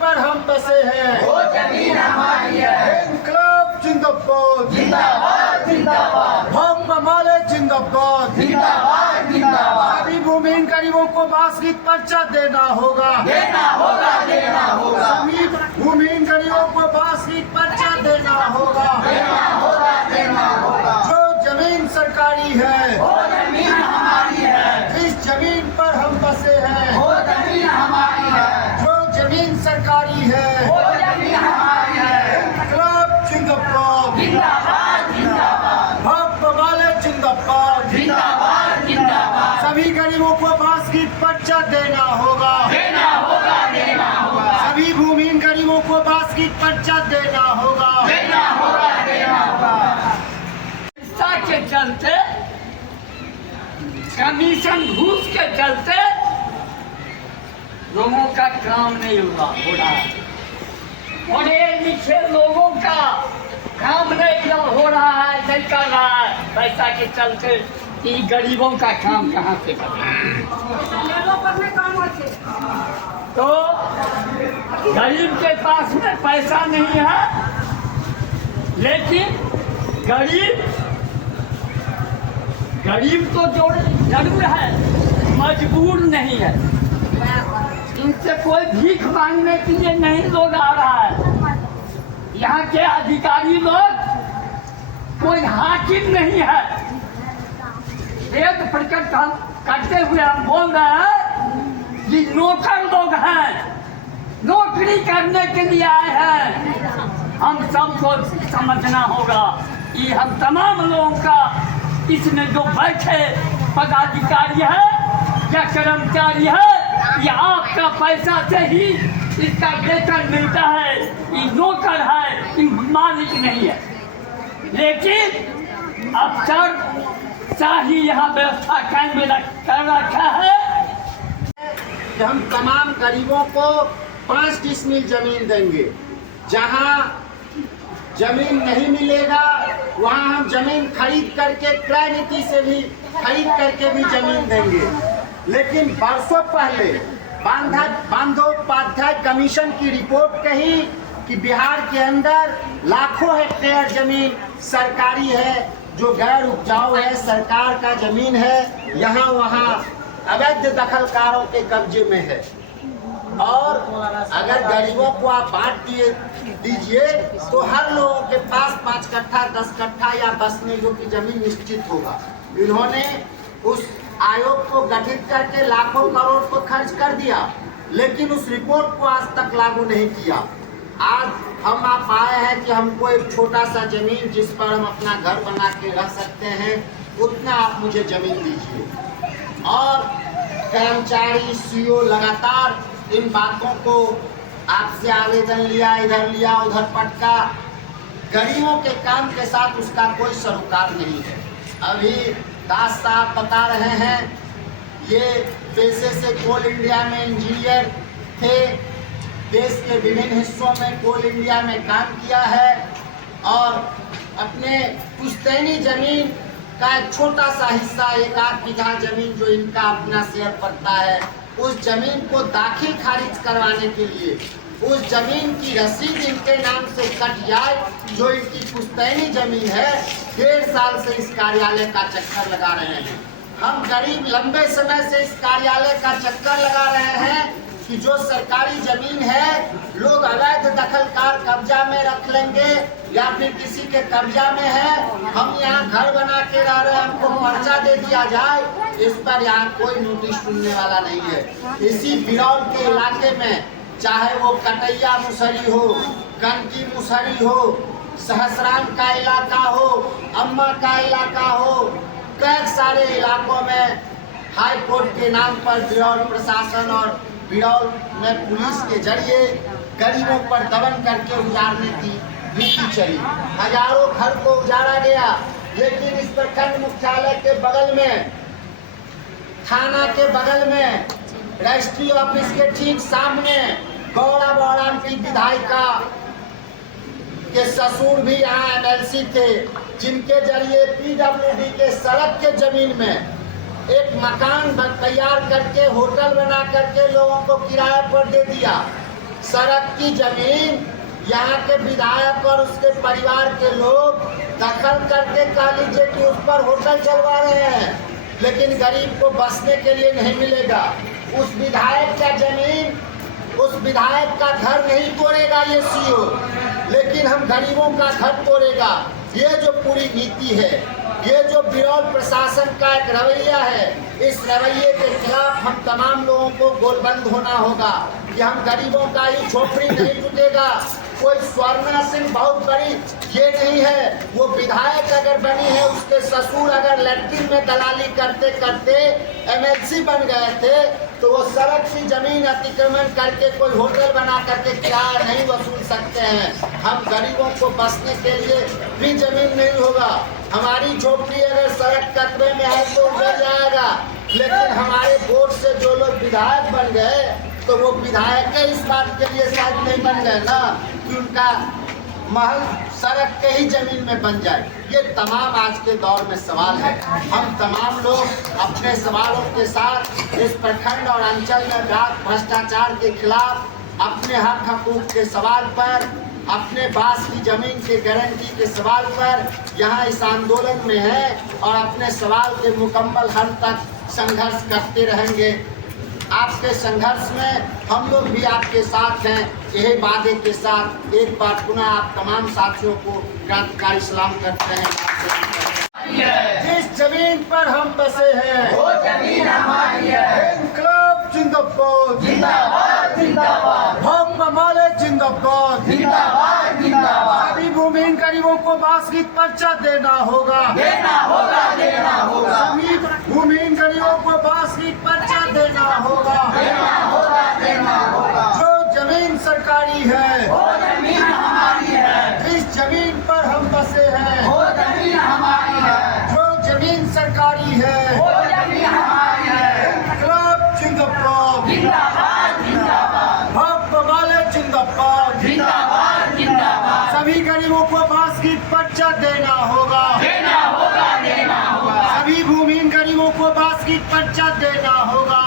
पर हम बसे हैं, वो जमीन हमारी है। इनकलाब जिंदाबाद, जिंदाबाद जिंदाबाद, हम बमाले जिंदाबाद, जिंदाबाद जिंदाबाद, सभी भूमिहीन गरीबों को बासगीत पर्चा देना होगा, देना होगा देना होगा, सभी भूमिहीन गरीबों को बासगीत पर्चा देना होगा। देना होगा देना होगा। जो जमीन सरकारी है, वो जमीन हमारी है। इस जमीन पर हम बसे हैं, वो जमीन हमारी है। जो जमीन सरकारी है, वो जमीन हमारी है। इनकलाब जिंदाबाद, जिंदाबाद जिंदाबाद, हम बमाले जिंदाबाद, जिंदाबाद जिंदाबाद, सभी गरीबों को बासगीत पर्चा देना होगा, देना होगा देना होगा, सभी भूमिहीन गरीबों को बासगीत पर्चा देना होगा। देना होगा देना होगा। पैसा के चलते, कमीशन घूस के चलते लोगों का काम नहीं हो रहा है। पढ़े लिखे लोगों का काम नहीं हो रहा है, नहीं कर रहा है पैसा के चलते। कि गरीबों का काम कहाँ से करें? तो गरीब के पास में पैसा नहीं है, लेकिन गरीब तो जो जरूर है, मजबूर नहीं है। इनसे कोई भीख मांगने के लिए नहीं लोग आ रहा है। यहाँ के अधिकारी लोग कोई हाकिम नहीं है। वेद प्रकट करते हुए हम बोल रहे हैं कि नौकर लोग हैं, नौकरी करने के लिए आए हैं। हम सबको समझना होगा कि हम तमाम लोगों का, इसमें जो बैठे पदाधिकारी है या कर्मचारी है, या आपका पैसा से ही इसका वेतन मिलता है। ये नौकर है, ये मालिक नहीं है। लेकिन अफसर शाही यहाँ व्यवस्था कायम कर रखा है कि हम तमाम गरीबों को 5 डिसमिल जमीन देंगे। जहाँ जमीन नहीं मिलेगा वहाँ हम जमीन खरीद करके क्रय नीति से भी खरीद करके भी जमीन देंगे। लेकिन बरसों पहले बंदोपाध्याय कमीशन की रिपोर्ट कही कि बिहार के अंदर लाखों हेक्टेयर जमीन सरकारी है जो गैर उपजाऊ है, सरकार का जमीन है, यहाँ वहाँ अवैध दखलकारों के कब्जे में है। और अगर गरीबों को आप बांट दीजिए तो हर लोगों के पास 5 कट्ठा 10 कट्ठा या बसने योग्य जमीन निश्चित होगा। इन्होंने उस आयोग को गठित करके लाखों करोड़ को खर्च कर दिया, लेकिन उस रिपोर्ट को आज तक लागू नहीं किया। आज हम आप आए हैं कि हमको एक छोटा सा जमीन जिस पर हम अपना घर बना के रह सकते हैं, उतना आप मुझे जमीन दीजिए। और कर्मचारी सीओ लगातार इन बातों को आपसे आवेदन लिया, इधर लिया उधर पटका, गरीबों के काम के साथ उसका कोई सरोकार नहीं है। अभी दास साहब बता रहे हैं, ये पेशे से कोल इंडिया में इंजीनियर थे, देश के विभिन्न हिस्सों में कोल इंडिया में काम किया है और अपने पुश्तैनी जमीन का एक छोटा सा हिस्सा, 1-8 बीघा जमीन जो इनका अपना शेयर पड़ता है, उस जमीन को दाखिल खारिज करवाने के लिए उस जमीन की रसीद इनके नाम से कट जाए, जो इनकी पुश्तैनी जमीन है। 1.5 साल से इस कार्यालय का चक्कर लगा रहे हैं। हम गरीब लंबे समय से इस कार्यालय का चक्कर लगा रहे हैं कि जो सरकारी जमीन है लोग अवैध दखलकार कब्जा में रख लेंगे या फिर किसी के कब्जा में है, हम यहाँ घर बना के रह रहे हैं, हमको पर्चा दे दिया जाए, इस पर यहाँ कोई नोटिस सुनने वाला नहीं है। इसी बिरौल के इलाके में, चाहे वो कटैया मुसहरी हो, कनकी मुसहरी हो, सहसराम का इलाका हो, अम्मा का इलाका हो, कई सारे इलाकों में हाई कोर्ट के नाम पर बिरौल प्रशासन और बिरौल में पुलिस के जरिए गरीबों पर दमन करके उजाड़ने की नीति चली। हजारों घर को उजाड़ा गया, लेकिन इस प्रखंड मुख्यालय के बगल में, थाना के बगल में, रजिस्ट्री ऑफिस के ठीक सामने गौड़ा बौड़ाम की विधायिका के ससुर भी यहाँ MLC थे, जिनके जरिए PWD के सड़क के जमीन में एक मकान तैयार करके होटल बना करके लोगों को किराए पर दे दिया। सड़क की जमीन यहाँ के विधायक और उसके परिवार के लोग दखल करके कह लीजिए कि उस पर होटल चलवा रहे हैं, लेकिन गरीब को बसने के लिए नहीं मिलेगा। उस विधायक का जमीन, उस विधायक का घर नहीं तोड़ेगा ये सीओ, लेकिन हम गरीबों का घर तोड़ेगा। ये जो पूरी नीति है, ये जो बिरौल प्रशासन का एक रवैया है, इस रवैये के खिलाफ हम तमाम लोगों को गोलबंद होना होगा कि हम गरीबों का ही झोपड़ी नहीं टूटेगा। कोई स्वर्णा सिंह बहुत बड़ी ये नहीं है, वो विधायक अगर बनी है, उसके ससुर अगर लैट्रिन में दलाली करते करते एमएलसी बन गए थे, तो वो सड़क की जमीन अतिक्रमण करके कोई होटल बना करके किराया नहीं वसूल सकते हैं। हम गरीबों को बसने के लिए भी जमीन नहीं होगा। हमारी झोपड़ी अगर सड़क कस्बे में है तो उड़ जाएगा, लेकिन हमारे वोट से जो लोग विधायक बन गए, तो वो विधायक इस बात के लिए शायद नहीं बन गए ना कि उनका महल सड़क के ही जमीन में बन जाए। ये तमाम आज के दौर में सवाल है। हम तमाम लोग अपने सवालों के साथ इस प्रखंड और अंचल में भ्रष्टाचार के खिलाफ, अपने हक हकूक के सवाल पर, अपने बास की जमीन के गारंटी के सवाल पर यहाँ इस आंदोलन में है और अपने सवाल के मुकम्मल हद तक संघर्ष करते रहेंगे। आपके संघर्ष में हम लोग भी आपके साथ हैं। यही वादे के साथ एक बार पुनः आप तमाम साथियों को क्रांतिकारी सलाम करते हैं। जिस जमीन पर हम बसे हैं वो जमीन हमारी है। इनकलाब जिंदाबाद, जिंदाबाद जिंदाबाद, भोग बमाले जिंदाबाद, जिंदाबाद जिंदाबाद। सभी भूमिहीन गरीबों को बासगीत पर्चा देना होगा, देना होगा, देना होगा, सभी भूमिहीन गरीबों को बासगीत पर्चा देना होगा। देना होगा, देना होगा। जो जमीन सरकारी है, वो जमीन हमारी है। जिस जमीन पर हम बसे हैं, वो जमीन हमारी है। जो जमीन सरकारी है, वो जमीन हमारी है। इनकलाब जिंदाबाद, जिंदाबाद जिंदाबाद, भोग बमाले जिंदाबाद। जिंदाबाद जिंदाबाद। सभी गरीबों को बासगीत पर्चा देना होगा, देना होगा, देना होगा। सभी भूमिहीन गरीबों को बासगीत पर्चा देना होगा।